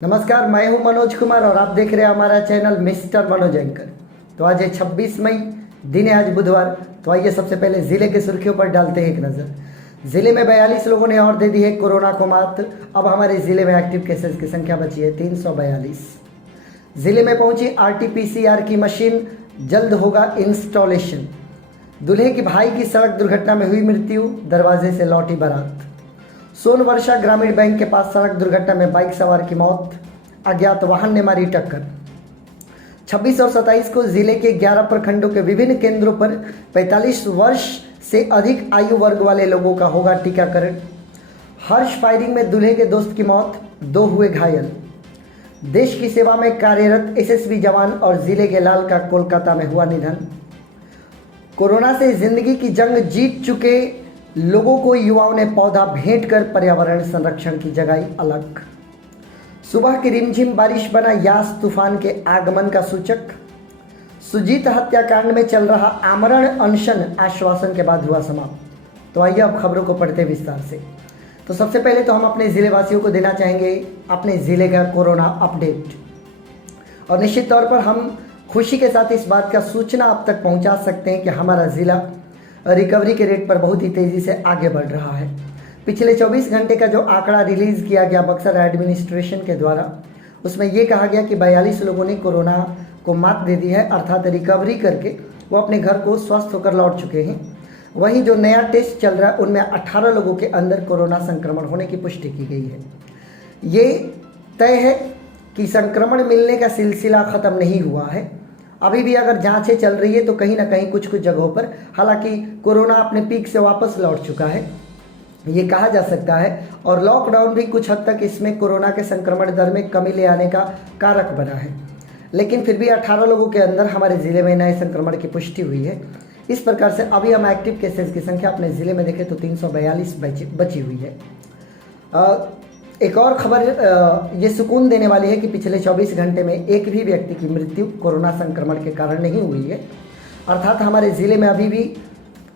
नमस्कार, मैं हूं मनोज कुमार और आप देख रहे हैं हमारा चैनल मिस्टर मनोज एंकर। तो आज है 26 मई, दिन है आज बुधवार। तो आइए सबसे पहले ज़िले के सुर्खियों पर डालते हैं एक नज़र। ज़िले में 42 लोगों ने और दे दी है कोरोना को मात। अब हमारे ज़िले में एक्टिव केसेस की संख्या बची है 342। ज़िले में पहुंची RT-PCR की मशीन, जल्द होगा इंस्टॉलेशन। दूल्हे की भाई की सड़क दुर्घटना में हुई मृत्यु, दरवाजे से लौटी बारात। सोनवर्षा ग्रामीण बैंक के पास सड़क दुर्घटना में बाइक सवार की मौत, अज्ञात वाहन ने मारी टक्कर। 26 और 27 को जिले के 11 प्रखंडों के विभिन्न केंद्रों पर 45 वर्ष से अधिक आयु वर्ग वाले लोगों का होगा टीकाकरण। हर्ष फायरिंग में दूल्हे के दोस्त की मौत, 2 हुए घायल। देश की सेवा में कार्यरत SSB जवान और जिले के लाल का कोलकाता में हुआ निधन। कोरोना से जिंदगी की जंग जीत चुके लोगों को युवाओं ने पौधा भेंट कर पर्यावरण संरक्षण की जगाई अलग। सुबह की रिमझिम बारिश बना यास तूफान के आगमन का सूचक। सुजीत हत्याकांड में चल रहा आमरण अनशन आश्वासन के बाद हुआ समाप्त। तो आइए अब खबरों को पढ़ते विस्तार से। तो सबसे पहले तो हम अपने ज़िले वासियों को देना चाहेंगे अपने ज़िले का कोरोना अपडेट, और निश्चित तौर पर हम खुशी के साथ इस बात का सूचना आप तक पहुंचा सकते हैं कि हमारा ज़िला रिकवरी के रेट पर बहुत ही तेज़ी से आगे बढ़ रहा है। पिछले 24 घंटे का जो आंकड़ा रिलीज़ किया गया बक्सर एडमिनिस्ट्रेशन के द्वारा, उसमें ये कहा गया कि 42 लोगों ने कोरोना को मात दे दी है, अर्थात रिकवरी करके वो अपने घर को स्वस्थ होकर लौट चुके हैं। वहीं जो नया टेस्ट चल रहा है उनमें 18 लोगों के अंदर कोरोना संक्रमण होने की पुष्टि की गई है। ये तय है कि संक्रमण मिलने का सिलसिला ख़त्म नहीं हुआ है। अभी भी अगर जांचें चल रही है तो कहीं ना कहीं कुछ कुछ जगहों पर हालांकि कोरोना अपने पीक से वापस लौट चुका है, ये कहा जा सकता है। और लॉकडाउन भी कुछ हद तक इसमें कोरोना के संक्रमण दर में कमी ले आने का कारक बना है। लेकिन फिर भी 18 लोगों के अंदर हमारे ज़िले में नए संक्रमण की पुष्टि हुई है। इस प्रकार से अभी हम एक्टिव केसेस की संख्या अपने ज़िले में देखें तो 342 बची हुई है। एक और खबर ये सुकून देने वाली है कि पिछले 24 घंटे में एक भी व्यक्ति की मृत्यु कोरोना संक्रमण के कारण नहीं हुई है, अर्थात हमारे ज़िले में अभी भी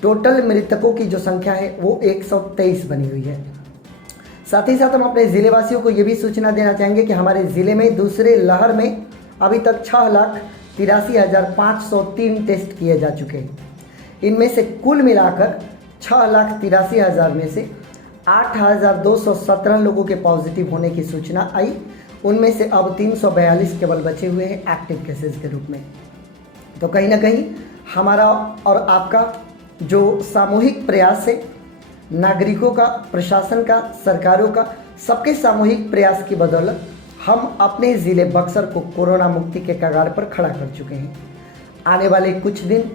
टोटल मृतकों की जो संख्या है वो 123 बनी हुई है। साथ ही साथ हम अपने ज़िले वासियों को ये भी सूचना देना चाहेंगे कि हमारे ज़िले में दूसरे लहर में अभी तक 6,83,503 टेस्ट किए जा चुके हैं। इनमें से कुल मिलाकर 6,83,000 में से 8,217 लोगों के पॉजिटिव होने की सूचना आई। उनमें से अब 342 केवल बचे हुए हैं एक्टिव केसेस के रूप में। तो कहीं ना कहीं हमारा और आपका जो सामूहिक प्रयास है, नागरिकों का, प्रशासन का, सरकारों का, सबके सामूहिक प्रयास की बदौलत हम अपने ज़िले बक्सर को कोरोना मुक्ति के कगार पर खड़ा कर चुके हैं। आने वाले कुछ दिन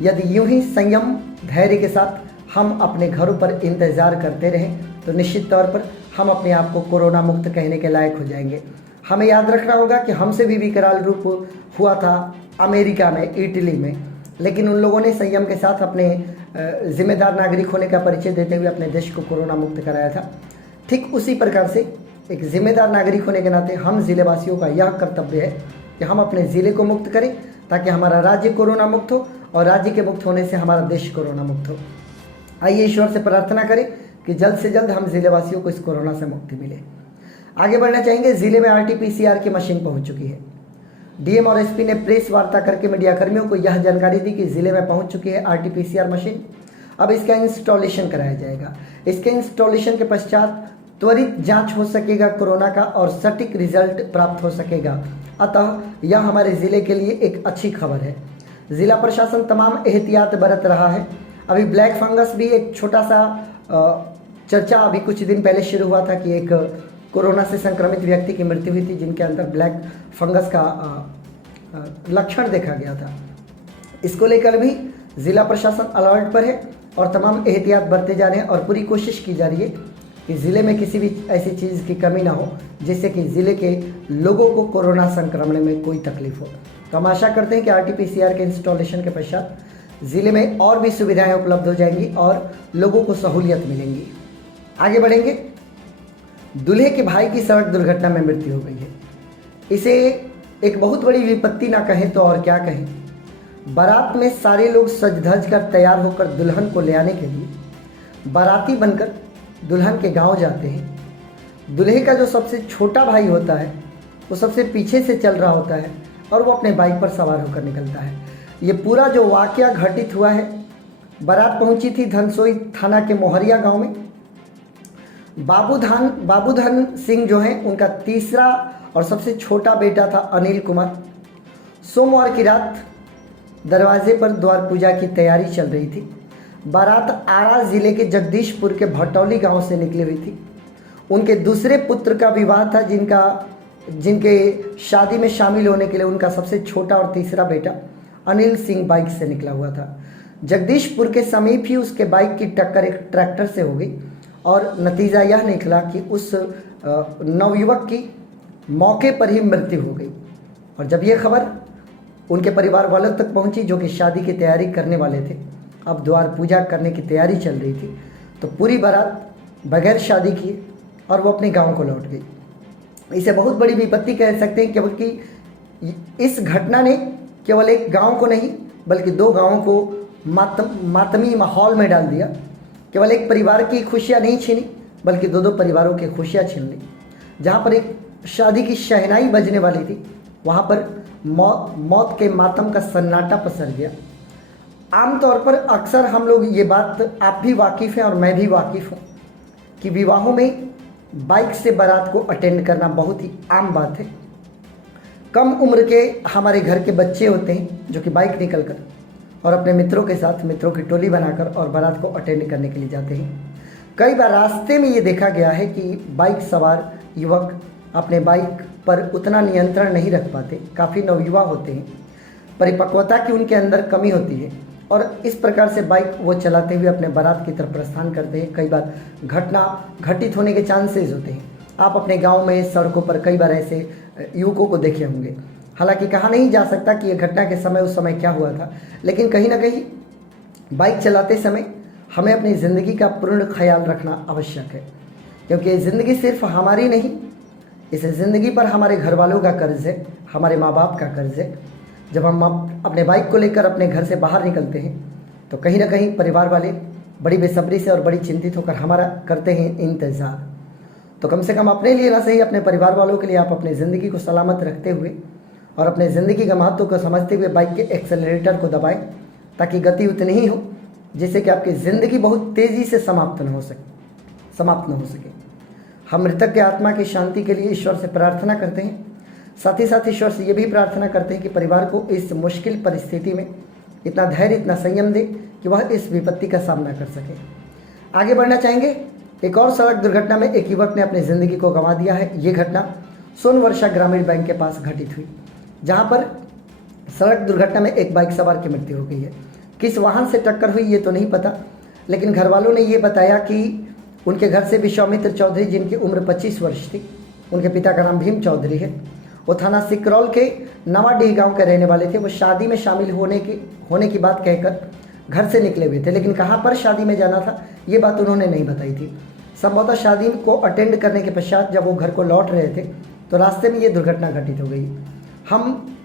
यदि यूं ही संयम धैर्य के साथ हम अपने घरों पर इंतज़ार करते रहें तो निश्चित तौर पर हम अपने आप को कोरोना मुक्त कहने के लायक हो जाएंगे। हमें याद रखना होगा कि हमसे भी विकराल रूप हुआ था अमेरिका में, इटली में, लेकिन उन लोगों ने संयम के साथ अपने जिम्मेदार नागरिक होने का परिचय देते हुए अपने देश को कोरोना मुक्त कराया था। ठीक उसी प्रकार से एक जिम्मेदार नागरिक होने के नाते हम ज़िले वासियों का यह कर्तव्य है कि हम अपने ज़िले को मुक्त करें ताकि हमारा राज्य कोरोना मुक्त हो और राज्य के मुक्त होने से हमारा देश कोरोना मुक्त हो। आइए ईश्वर से प्रार्थना करें कि जल्द से जल्द हम ज़िले वासियों को इस कोरोना से मुक्ति मिले। आगे बढ़ना चाहेंगे। ज़िले में RT-PCR की मशीन पहुंच चुकी है। DM और SP ने प्रेस वार्ता करके मीडिया कर्मियों को यह जानकारी दी कि ज़िले में पहुंच चुकी है RT-PCR मशीन। अब इसका इंस्टॉलेशन कराया जाएगा। इसके इंस्टॉलेशन के पश्चात त्वरित जाँच हो सकेगा कोरोना का और सटीक रिजल्ट प्राप्त हो सकेगा। अतः यह हमारे ज़िले के लिए एक अच्छी खबर है। ज़िला प्रशासन तमाम एहतियात बरत रहा है। अभी ब्लैक फंगस भी एक छोटा सा चर्चा अभी कुछ दिन पहले शुरू हुआ था कि एक कोरोना से संक्रमित व्यक्ति की मृत्यु हुई थी जिनके अंदर ब्लैक फंगस का लक्षण देखा गया था। इसको लेकर भी ज़िला प्रशासन अलर्ट पर है और तमाम एहतियात बरते जा रहे हैं और पूरी कोशिश की जा रही है कि ज़िले में किसी भी ऐसी चीज़ की कमी ना हो जिससे कि ज़िले के लोगों को कोरोना संक्रमण में कोई तकलीफ हो। तो हम आशा करते हैं कि RT-PCR के इंस्टॉलेशन के पश्चात ज़िले में और भी सुविधाएं उपलब्ध हो जाएंगी और लोगों को सहूलियत मिलेंगी। आगे बढ़ेंगे। दूल्हे के भाई की सड़क दुर्घटना में मृत्यु हो गई है। इसे एक बहुत बड़ी विपत्ति ना कहें तो और क्या कहें। बारात में सारे लोग सज धज कर तैयार होकर दुल्हन को ले आने के लिए बाराती बनकर दुल्हन के गांव जाते हैं। दूल्हे का जो सबसे छोटा भाई होता है वो सबसे पीछे से चल रहा होता है और वो अपने बाइक पर सवार होकर निकलता है। ये पूरा जो वाकया घटित हुआ है, बारात पहुंची थी धनसोई थाना के मोहरिया गांव में। बाबूधन सिंह जो हैं, उनका तीसरा और सबसे छोटा बेटा था अनिल कुमार। सोमवार की रात दरवाजे पर द्वार पूजा की तैयारी चल रही थी। बारात आरा जिले के जगदीशपुर के भटौली गांव से निकली हुई थी। उनके दूसरे पुत्र का विवाह था, जिनके शादी में शामिल होने के लिए उनका सबसे छोटा और तीसरा बेटा अनिल सिंह बाइक से निकला हुआ था। जगदीशपुर के समीप ही उसके बाइक की टक्कर एक ट्रैक्टर से हो गई और नतीजा यह निकला कि उस नवयुवक की मौके पर ही मृत्यु हो गई। और जब यह खबर उनके परिवार वालों तक पहुंची, जो कि शादी की तैयारी करने वाले थे, अब द्वार पूजा करने की तैयारी चल रही थी, तो पूरी बारात बगैर शादी किए और वो अपने गांव को लौट गई। इसे बहुत बड़ी विपत्ति कह सकते हैं, क्योंकि इस घटना ने केवल एक गांव को नहीं बल्कि दो गांवों को मातमी माहौल में डाल दिया। केवल एक परिवार की खुशियां नहीं छीनी, बल्कि दो परिवारों की खुशियां छीन ली। जहां पर एक शादी की शहनाई बजने वाली थी, वहां पर मौत के मातम का सन्नाटा पसर गया। आमतौर पर अक्सर हम लोग, ये बात आप भी वाकिफ़ हैं और मैं भी वाकिफ़ हूँ, कि विवाहों में बाइक से बारात को अटेंड करना बहुत ही आम बात है। कम उम्र के हमारे घर के बच्चे होते हैं जो कि बाइक निकल कर और अपने मित्रों के साथ, मित्रों की टोली बनाकर और बारात को अटेंड करने के लिए जाते हैं। कई बार रास्ते में ये देखा गया है कि बाइक सवार युवक अपने बाइक पर उतना नियंत्रण नहीं रख पाते। काफ़ी नवयुवा होते हैं, परिपक्वता की उनके अंदर कमी होती है और इस प्रकार से बाइक वो चलाते हुए अपने बारात की तरफ प्रस्थान करते हैं। कई बार घटना घटित होने के चांसेस होते हैं। आप अपने गांव में सड़कों पर कई बार ऐसे युवकों को देखे होंगे। हालांकि कहा नहीं जा सकता कि यह घटना के समय उस समय क्या हुआ था, लेकिन कहीं ना कहीं बाइक चलाते समय हमें अपनी ज़िंदगी का पूर्ण ख्याल रखना आवश्यक है, क्योंकि ज़िंदगी सिर्फ हमारी नहीं, इस ज़िंदगी पर हमारे घर वालों का कर्ज है, हमारे माँ बाप का कर्ज है। जब हम अपने बाइक को लेकर अपने घर से बाहर निकलते हैं तो कहीं ना कहीं परिवार वाले बड़ी बेसब्री से और बड़ी चिंतित होकर हमारा करते हैं इंतज़ार। तो कम से कम अपने लिए ना सही, अपने परिवार वालों के लिए आप अपनी ज़िंदगी को सलामत रखते हुए और अपने ज़िंदगी का महत्व को समझते हुए बाइक के एक्सेलरेटर को दबाएं, ताकि गति उतनी ही हो जिससे कि आपकी ज़िंदगी बहुत तेज़ी से समाप्त न हो सके। हम मृतक के आत्मा की शांति के लिए ईश्वर से प्रार्थना करते हैं। साथ ही साथ ईश्वर से ये भी प्रार्थना करते हैं कि परिवार को इस मुश्किल परिस्थिति में इतना धैर्य, इतना संयम दे कि वह इस विपत्ति का सामना कर सके। आगे बढ़ना चाहेंगे। एक और सड़क दुर्घटना में एक युवक ने अपनी ज़िंदगी को गंवा दिया है। ये घटना सोनवर्षा ग्रामीण बैंक के पास घटित हुई, जहाँ पर सड़क दुर्घटना में एक बाइक सवार की मृत्यु हो गई है। किस वाहन से टक्कर हुई ये तो नहीं पता, लेकिन घर वालों ने ये बताया कि उनके घर से विश्वामित्र चौधरी, जिनकी उम्र 25 वर्ष थी, उनके पिता का नाम भीम चौधरी है, वो थाना सिकरौल के नवाडीह गांव के रहने वाले थे। वो शादी में शामिल होने की बात कहकर घर से निकले हुए थे, लेकिन कहाँ पर शादी में जाना था ये बात उन्होंने नहीं बताई थी। संभवतः शादी को अटेंड करने के पश्चात जब वो घर को लौट रहे थे तो रास्ते में ये दुर्घटना घटित हो गई। हम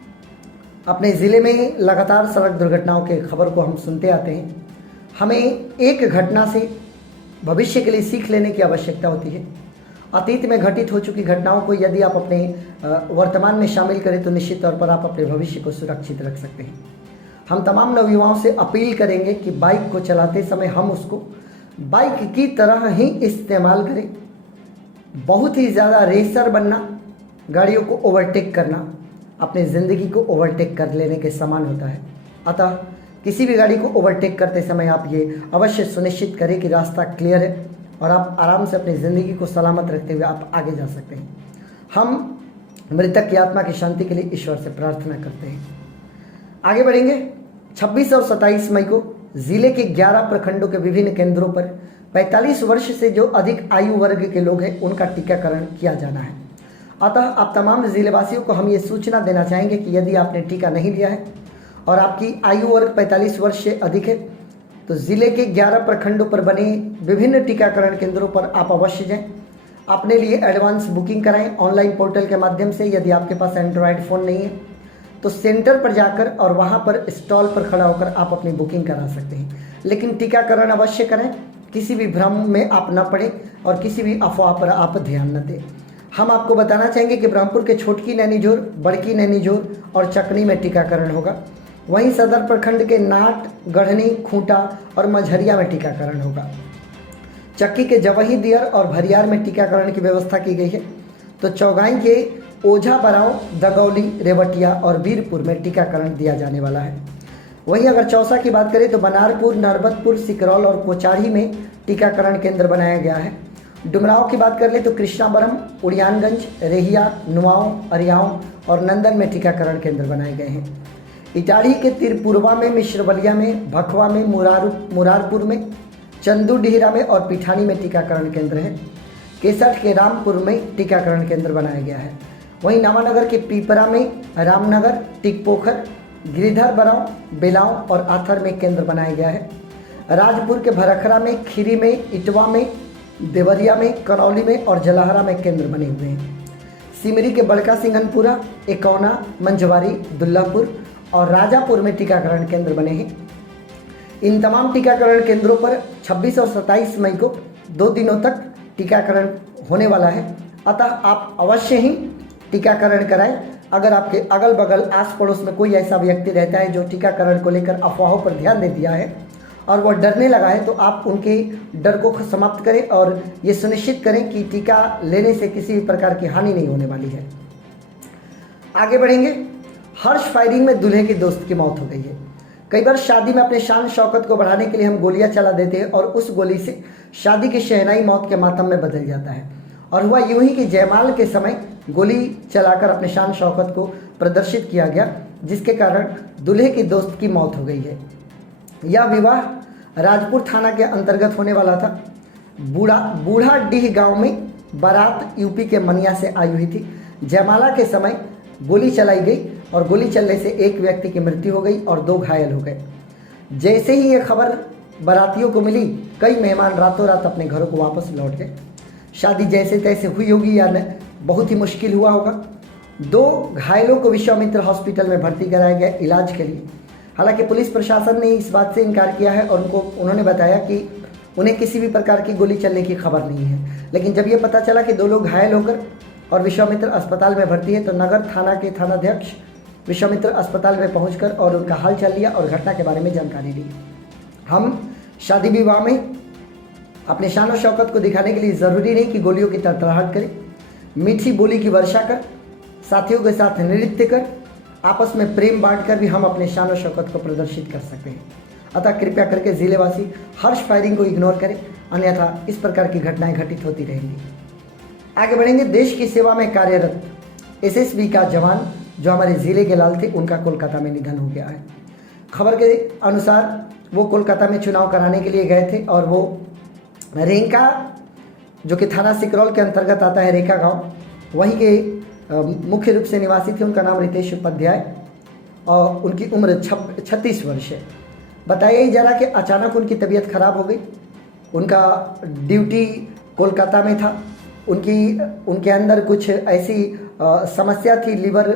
अपने ज़िले में लगातार सड़क दुर्घटनाओं के खबर को हम सुनते आते हैं। हमें एक घटना से भविष्य के लिए सीख लेने की आवश्यकता होती है। अतीत में घटित हो चुकी घटनाओं को यदि आप अपने वर्तमान में शामिल करें तो निश्चित तौर पर आप अपने भविष्य को सुरक्षित रख सकते हैं। हम तमाम नवयुवाओं से अपील करेंगे कि बाइक को चलाते समय हम उसको बाइक की तरह ही इस्तेमाल करें। बहुत ही ज़्यादा रेसर बनना, गाड़ियों को ओवरटेक करना अपनी ज़िंदगी को ओवरटेक कर लेने के समान होता है। अतः किसी भी गाड़ी को ओवरटेक करते समय आप ये अवश्य सुनिश्चित करें कि रास्ता क्लियर है और आप आराम से अपनी ज़िंदगी को सलामत रखते हुए आप आगे जा सकते हैं। हम मृतक की आत्मा की शांति के लिए ईश्वर से प्रार्थना करते हैं। आगे बढ़ेंगे। 26 और 27 मई को ज़िले के 11 प्रखंडों के विभिन्न केंद्रों पर 45 वर्ष से जो अधिक आयु वर्ग के लोग हैं उनका टीकाकरण किया जाना है। अतः आप तमाम ज़िलेवासियों को हम ये सूचना देना चाहेंगे कि यदि आपने टीका नहीं लिया है और आपकी आयु वर्ग 45 वर्ष से अधिक है तो ज़िले के 11 प्रखंडों पर बने विभिन्न टीकाकरण केंद्रों पर आप अवश्य जाएं। अपने लिए एडवांस बुकिंग कराएं ऑनलाइन पोर्टल के माध्यम से। यदि आपके पास एंड्रॉयड फ़ोन नहीं है तो सेंटर पर जाकर और वहां पर स्टॉल पर खड़ा होकर आप अपनी बुकिंग करा सकते हैं। लेकिन टीकाकरण अवश्य करें, किसी भी भ्रम में आप न पड़ें और किसी भी अफवाह पर आप ध्यान न दें। हम आपको बताना चाहेंगे कि ब्रह्मपुर के छोटकी नैनीझोर, बड़की नैनीझोर और चकनी में टीकाकरण होगा। वहीं सदर प्रखंड के नाट, गढ़नी, खूंटा और मझरिया में टीकाकरण होगा। चक्की के जवही, दियर और भरियार में टीकाकरण की व्यवस्था की गई है। तो चौगाई के ओझा, बराव, दगौली, रेवटिया और वीरपुर में टीकाकरण दिया जाने वाला है। वहीं अगर चौसा की बात करें तो बनारपुर, नरबतपुर, सिकरौल और कोचारी में टीकाकरण केंद्र बनाया गया है। डुमराव की बात कर ले तो कृष्णाबरम, उड़ियानगंज, रेहिया, नुआओं, अरियाओं और नंदन में टीकाकरण केंद्र बनाए गए हैं। इटाढ़ी के तिरपुरवा में, मिश्रबलिया में, भखवा में, मुरारपुर में, चंदूडीहरा में और पिठानी में टीकाकरण केंद्र है। केसठ के रामपुर में टीकाकरण केंद्र बनाया गया है। वहीं नामानगर के पीपरा में, रामनगर, टिकपोखर, गिरिधर, बराव, बेलाव और आथर में केंद्र बनाया गया है। राजपुर के भरखरा में, खीरी में, इटवा में, देवरिया में, करौली में और जलाहरा में केंद्र बने हुए हैं। सिमरी के बड़का सिंघनपुरा, एकौना, मंझवारी, दुल्लापुर और राजापुर में टीकाकरण केंद्र बने हैं। इन तमाम टीकाकरण केंद्रों पर 26 और 27 मई को 2 दिनों तक टीकाकरण होने वाला है। अतः आप अवश्य ही टीकाकरण कराएं। अगर आपके अगल बगल, आस पड़ोस में कोई ऐसा व्यक्ति रहता है जो टीकाकरण को लेकर अफवाहों पर ध्यान दे दिया है और वह डरने लगा है, तो आप उनके डर को समाप्त करें और ये सुनिश्चित करें कि टीका लेने से किसी भी प्रकार की हानि नहीं होने वाली है। आगे बढ़ेंगे। हर्ष फायरिंग में दूल्हे के दोस्त की मौत हो गई है। कई बार शादी में अपने शान शौकत को बढ़ाने के लिए हम गोलियां चला देते हैं और उस गोली से शादी की शहनाई मौत के मातम में बदल जाता है। और हुआ यूं ही कि जयमाल के समय गोली चलाकर अपने शान शौकत को प्रदर्शित किया गया, जिसके कारण दूल्हे की दोस्त की मौत हो गई है। यह विवाह राजपुर थाना के अंतर्गत होने वाला था। बूढ़ाडीह गांव में बारात यूपी के मनिया से आई हुई थी। जयमाला के समय गोली चलाई गई और गोली चलने से एक व्यक्ति की मृत्यु हो गई और 2 घायल हो गए। जैसे ही ये खबर बारातियों को मिली, कई मेहमान रातों रात अपने घरों को वापस लौट गए। शादी जैसे तैसे हुई होगी या न, बहुत ही मुश्किल हुआ होगा। 2 घायलों को विश्वामित्र हॉस्पिटल में भर्ती कराया गया इलाज के लिए। हालांकि पुलिस प्रशासन ने इस बात से इनकार किया है और उन्होंने बताया कि उन्हें किसी भी प्रकार की गोली चलने की खबर नहीं है। लेकिन जब ये पता चला कि 2 लोग घायल होकर और विश्वामित्र अस्पताल में भर्ती है, तो नगर थाना के थानाध्यक्ष विश्वामित्र अस्पताल में पहुंचकर और उनका हाल चाल लिया और घटना के बारे में जानकारी दी। हम शादी विवाह में अपने शान और शौकत को दिखाने के लिए ज़रूरी नहीं कि गोलियों की तड़तड़ाहट करें। मीठी बोली की वर्षा कर, साथियों के साथ नृत्य कर, आपस में प्रेम बांटकर भी हम अपने शान और शौकत को प्रदर्शित कर सकते हैं। अतः कृपया करके ज़िलेवासी हर्ष फायरिंग को इग्नोर करें, अन्यथा इस प्रकार की घटनाएं घटित होती रहेंगी। आगे बढ़ेंगे। देश की सेवा में कार्यरत एसएसबी का जवान जो हमारे ज़िले के लाल थे, उनका कोलकाता में निधन हो गया है। खबर के अनुसार वो कोलकाता में चुनाव कराने के लिए गए थे और वो रेंका, जो कि थाना सिकरौल के अंतर्गत आता है, रेंका गांव, वहीं के मुख्य रूप से निवासी थे। उनका नाम रितेश उपाध्याय और उनकी उम्र 36 वर्ष है। बताया ही जा रहा कि अचानक उनकी तबीयत खराब हो गई। उनका ड्यूटी कोलकाता में था। उनके अंदर कुछ ऐसी समस्या थी, लीवर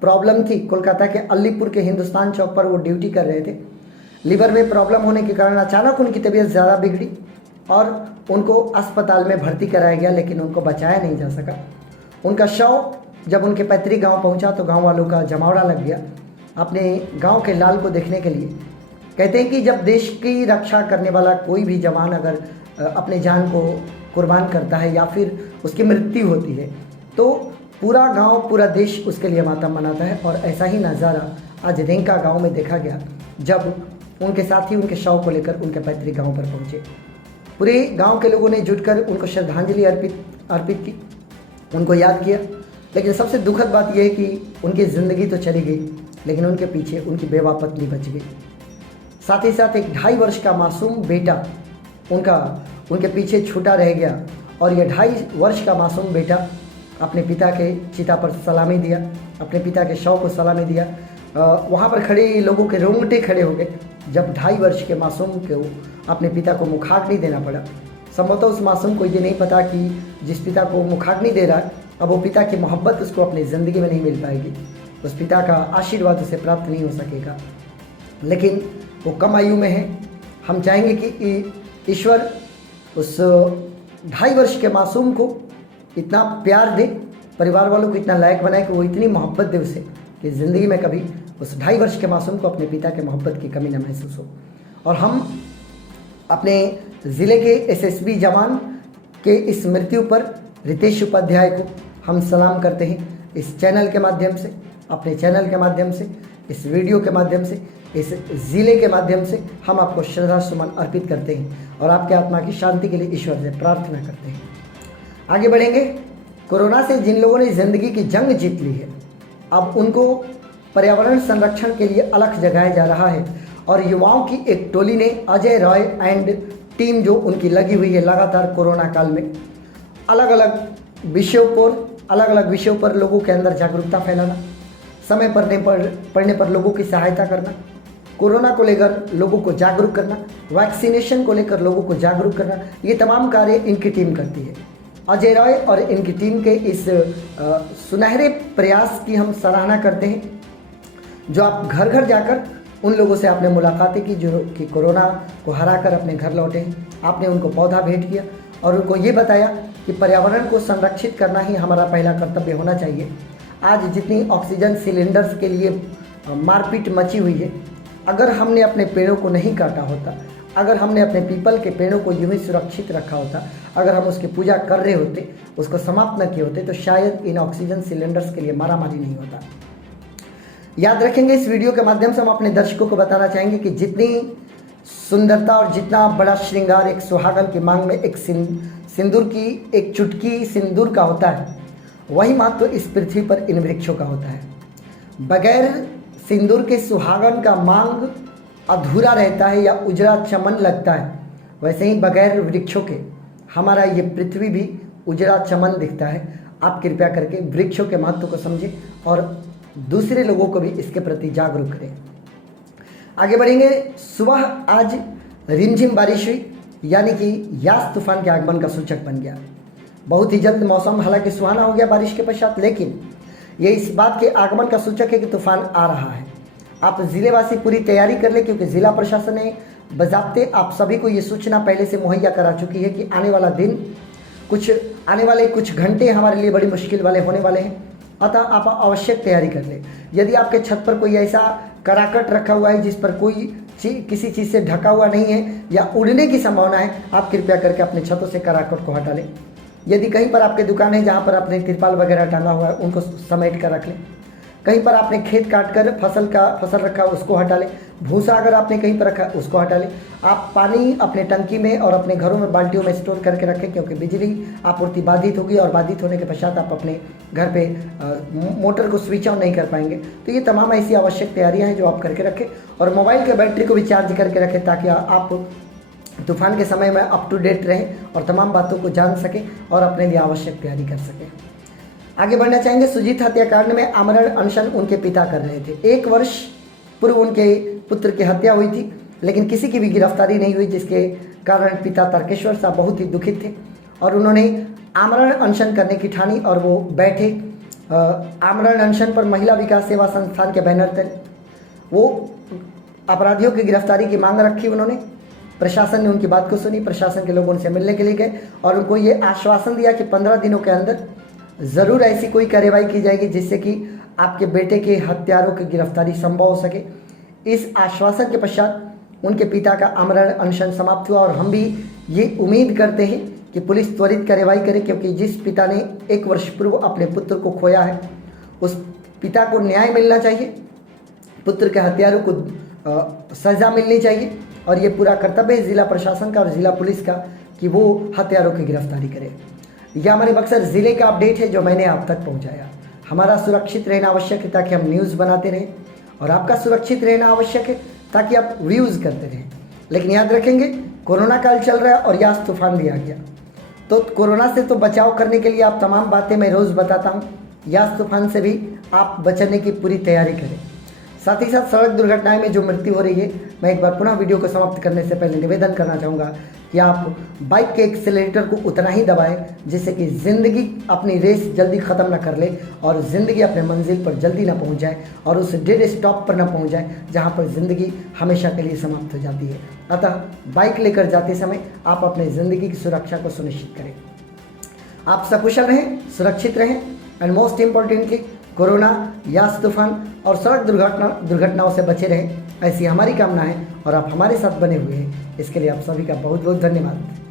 प्रॉब्लम थी। कोलकाता के अलीपुर के हिंदुस्तान चौक पर वो ड्यूटी कर रहे थे। लीवर में प्रॉब्लम होने के कारण अचानक उनकी तबीयत ज़्यादा बिगड़ी और उनको अस्पताल में भर्ती कराया गया, लेकिन उनको बचाया नहीं जा सका। उनका शव जब उनके पैतृक गांव पहुंचा तो गांव वालों का जमावड़ा लग गया अपने गांव के लाल को देखने के लिए। कहते हैं कि जब देश की रक्षा करने वाला कोई भी जवान अगर अपने जान को कुर्बान करता है या फिर उसकी मृत्यु होती है, तो पूरा गांव, पूरा देश उसके लिए मातम मनाता है। और ऐसा ही नज़ारा आज रेंका गांव में देखा गया जब उनके साथी उनके शव को लेकर उनके पैतृक गांव पर पहुंचे। पूरे गांव के लोगों ने जुटकर उनको श्रद्धांजलि अर्पित की, उनको याद किया। लेकिन सबसे दुखद बात यह है कि उनकी ज़िंदगी तो चली गई, लेकिन उनके पीछे उनकी बेवा पत्नी बच गई। साथ ही साथ एक 2.5 वर्ष का मासूम बेटा उनके पीछे छूटा रह गया। और यह 2.5 वर्ष का मासूम बेटा अपने पिता के चिता पर सलामी दिया, अपने पिता के शव को सलामी दिया। वहाँ पर खड़े लोगों के रोंगटे खड़े हो गए जब 2.5 वर्ष के मासूम को अपने पिता को मुखाग्नि देना पड़ा। संभवतः उस मासूम को ये नहीं पता कि जिस पिता को मुखाग्नि दे रहा है, अब वो पिता की मोहब्बत उसको अपनी ज़िंदगी में नहीं मिल पाएगी, उस पिता का आशीर्वाद उसे प्राप्त नहीं हो सकेगा। लेकिन वो कम आयु में है। हम चाहेंगे कि ईश्वर उस 2.5 वर्ष के मासूम को इतना प्यार दे, परिवार वालों को इतना लायक बनाए कि वो इतनी मोहब्बत दे उसे कि ज़िंदगी में कभी उस 2.5 वर्ष के मासूम को अपने पिता के मोहब्बत की कमी न महसूस हो। और हम अपने ज़िले के एसएसबी जवान के इस मृत्यु पर रितेश उपाध्याय को हम सलाम करते हैं इस चैनल के माध्यम से, अपने चैनल के माध्यम से, इस वीडियो के माध्यम से, इस ज़िले के माध्यम से हम आपको श्रद्धा सुमन अर्पित करते हैं और आपके आत्मा की शांति के लिए ईश्वर से प्रार्थना करते हैं। आगे बढ़ेंगे। कोरोना से जिन लोगों ने ज़िंदगी की जंग जीत ली है, अब उनको पर्यावरण संरक्षण के लिए अलख जगाया जा रहा है और युवाओं की एक टोली ने अजय रॉय एंड टीम जो उनकी लगी हुई है लगातार कोरोना काल में अलग अलग विषयों पर लोगों के अंदर जागरूकता फैलाना, समय पड़ने पर लोगों की सहायता करना, कोरोना को लेकर लोगों को जागरूक करना, वैक्सीनेशन को लेकर लोगों को जागरूक करना, ये तमाम कार्य इनकी टीम करती है। अजय रॉय और इनकी टीम के इस सुनहरे प्रयास की हम सराहना करते हैं, जो आप घर घर जाकर उन लोगों से आपने मुलाकातें की जो कि कोरोना को हराकर अपने घर लौटे हैं। आपने उनको पौधा भेंट किया और उनको ये बताया कि पर्यावरण को संरक्षित करना ही हमारा पहला कर्तव्य होना चाहिए। आज जितनी ऑक्सीजन सिलेंडर्स के लिए मारपीट मची हुई है, अगर हमने अपने पेड़ों को नहीं काटा होता, अगर हमने अपने पीपल के पेड़ों को यूं ही सुरक्षित रखा होता, अगर हम उसकी पूजा कर रहे होते, उसको समाप्त न किए होते, तो शायद इन ऑक्सीजन सिलेंडर्स के लिए मारामारी नहीं होता। याद रखेंगे, इस वीडियो के माध्यम से हम अपने दर्शकों को बताना चाहेंगे कि जितनी सुंदरता और जितना बड़ा श्रृंगार एक सुहागन की मांग में एक सिंदूर की एक चुटकी सिंदूर का होता है, वही महत्व तो इस पृथ्वी पर इन वृक्षों का होता है। बगैर सिंदूर के सुहागन का मांग अधूरा रहता है या उजड़ा चमन लगता है, वैसे ही बगैर वृक्षों के हमारा ये पृथ्वी भी उजड़ा चमन दिखता है। आप कृपया करके वृक्षों के महत्व को समझें और दूसरे लोगों को भी इसके प्रति जागरूक करें। आगे बढ़ेंगे। सुबह आज रिमझिम बारिश हुई, यानी कि यास तूफान के आगमन का सूचक बन गया। बहुत ही जल्द मौसम हालांकि सुहाना हो गया बारिश के पश्चात, लेकिन ये इस बात के आगमन का सूचक है कि तूफान आ रहा है। आप ज़िलेवासी पूरी तैयारी कर लें, क्योंकि ज़िला प्रशासन ने बज़ाब्ते आप सभी को ये सूचना पहले से मुहैया करा चुकी है कि आने वाले कुछ घंटे हमारे लिए बड़ी मुश्किल वाले होने वाले हैं। अतः आप आवश्यक तैयारी कर लें। यदि आपके छत पर कोई ऐसा कराकट रखा हुआ है जिस पर कोई किसी चीज़ से ढका हुआ नहीं है या उड़ने की संभावना है, आप कृपया करके अपने छतों से कराकट को हटा लें। यदि कहीं पर आपके दुकान है जहाँ पर आपने तिरपाल वगैरह टांगा हुआ है, उनको समेट कर रख लें। कहीं पर आपने खेत काट कर फसल रखा उसको हटा लें। भूसा अगर आपने कहीं पर रखा उसको हटा लें। आप पानी अपने टंकी में और अपने घरों में बाल्टियों में स्टोर करके रखें, क्योंकि बिजली आपूर्ति बाधित होगी और बाधित होने के पश्चात आप अपने घर पे मोटर को स्विच ऑन नहीं कर पाएंगे। तो ये तमाम ऐसी आवश्यक तैयारियाँ हैं जो आप करके रखें, और मोबाइल के बैटरी को भी चार्ज करके रखें ताकि आप तूफान के समय में अप टू डेट रहें और तमाम बातों को जान सकें और अपने लिए आवश्यक तैयारी कर सकें। आगे बढ़ना चाहेंगे। सुजीत हत्याकांड में आमरण अनशन उनके पिता कर रहे थे। 1 वर्ष पूर्व उनके पुत्र की हत्या हुई थी, लेकिन किसी की भी गिरफ्तारी नहीं हुई, जिसके कारण पिता तर्केश्वर साहब बहुत ही दुखित थे और उन्होंने आमरण अनशन करने की ठानी और वो बैठे। आमरण अनशन पर महिला विकास सेवा संस्थान के बैनर तले वो अपराधियों की गिरफ्तारी की मांग रखी उन्होंने। प्रशासन ने उनकी बात को सुनी, प्रशासन के लोग उनसे मिलने के लिए गए और उनको ये आश्वासन दिया कि 15 दिनों के अंदर ज़रूर ऐसी कोई कार्रवाई की जाएगी जिससे कि आपके बेटे के हत्यारों की गिरफ्तारी संभव हो सके। इस आश्वासन के पश्चात उनके पिता का आमरण अनशन समाप्त हुआ और हम भी ये उम्मीद करते हैं कि पुलिस त्वरित कार्रवाई करे, क्योंकि जिस पिता ने 1 वर्ष पूर्व अपने पुत्र को खोया है, उस पिता को न्याय मिलना चाहिए, पुत्र के हत्यारों को सज़ा मिलनी चाहिए और ये पूरा कर्तव्य है ज़िला प्रशासन का और ज़िला पुलिस का कि वो हत्यारों की गिरफ्तारी करे। यह हमारे बक्सर ज़िले का अपडेट है जो मैंने आप तक पहुंचाया। हमारा सुरक्षित रहना आवश्यक है ताकि हम न्यूज़ बनाते रहें, और आपका सुरक्षित रहना आवश्यक है ताकि आप व्यूज़ करते रहें। लेकिन याद रखेंगे, कोरोना काल चल रहा है और यास तूफान भी आ गया, तो कोरोना से तो बचाव करने के लिए आप तमाम बातें मैं रोज़ बताता हूँ। यास तूफान से भी आप बचने की पूरी तैयारी करें। साथ ही साथ सड़क दुर्घटनाएं में जो मृत्यु हो रही है, मैं एक बार पुनः वीडियो को समाप्त करने से पहले निवेदन करना चाहूँगा कि आप बाइक के एक्सीलरेटर को उतना ही दबाएं जिससे कि ज़िंदगी अपनी रेस जल्दी ख़त्म ना कर ले और ज़िंदगी अपने मंजिल पर जल्दी ना पहुँच जाए और उस डेड स्टॉप पर ना पहुँच जाए जहाँ पर ज़िंदगी हमेशा के लिए समाप्त हो जाती है। अतः बाइक लेकर जाते समय आप अपने ज़िंदगी की सुरक्षा को सुनिश्चित करें। आप सकुशल रहें, सुरक्षित रहें एंड मोस्ट इम्पॉर्टेंटली कोरोना, यास तूफान और सड़क दुर्घटनाओं से बचे रहें, ऐसी हमारी कामना है और आप हमारे साथ बने हुए हैं। इसके लिए आप सभी का बहुत बहुत धन्यवाद।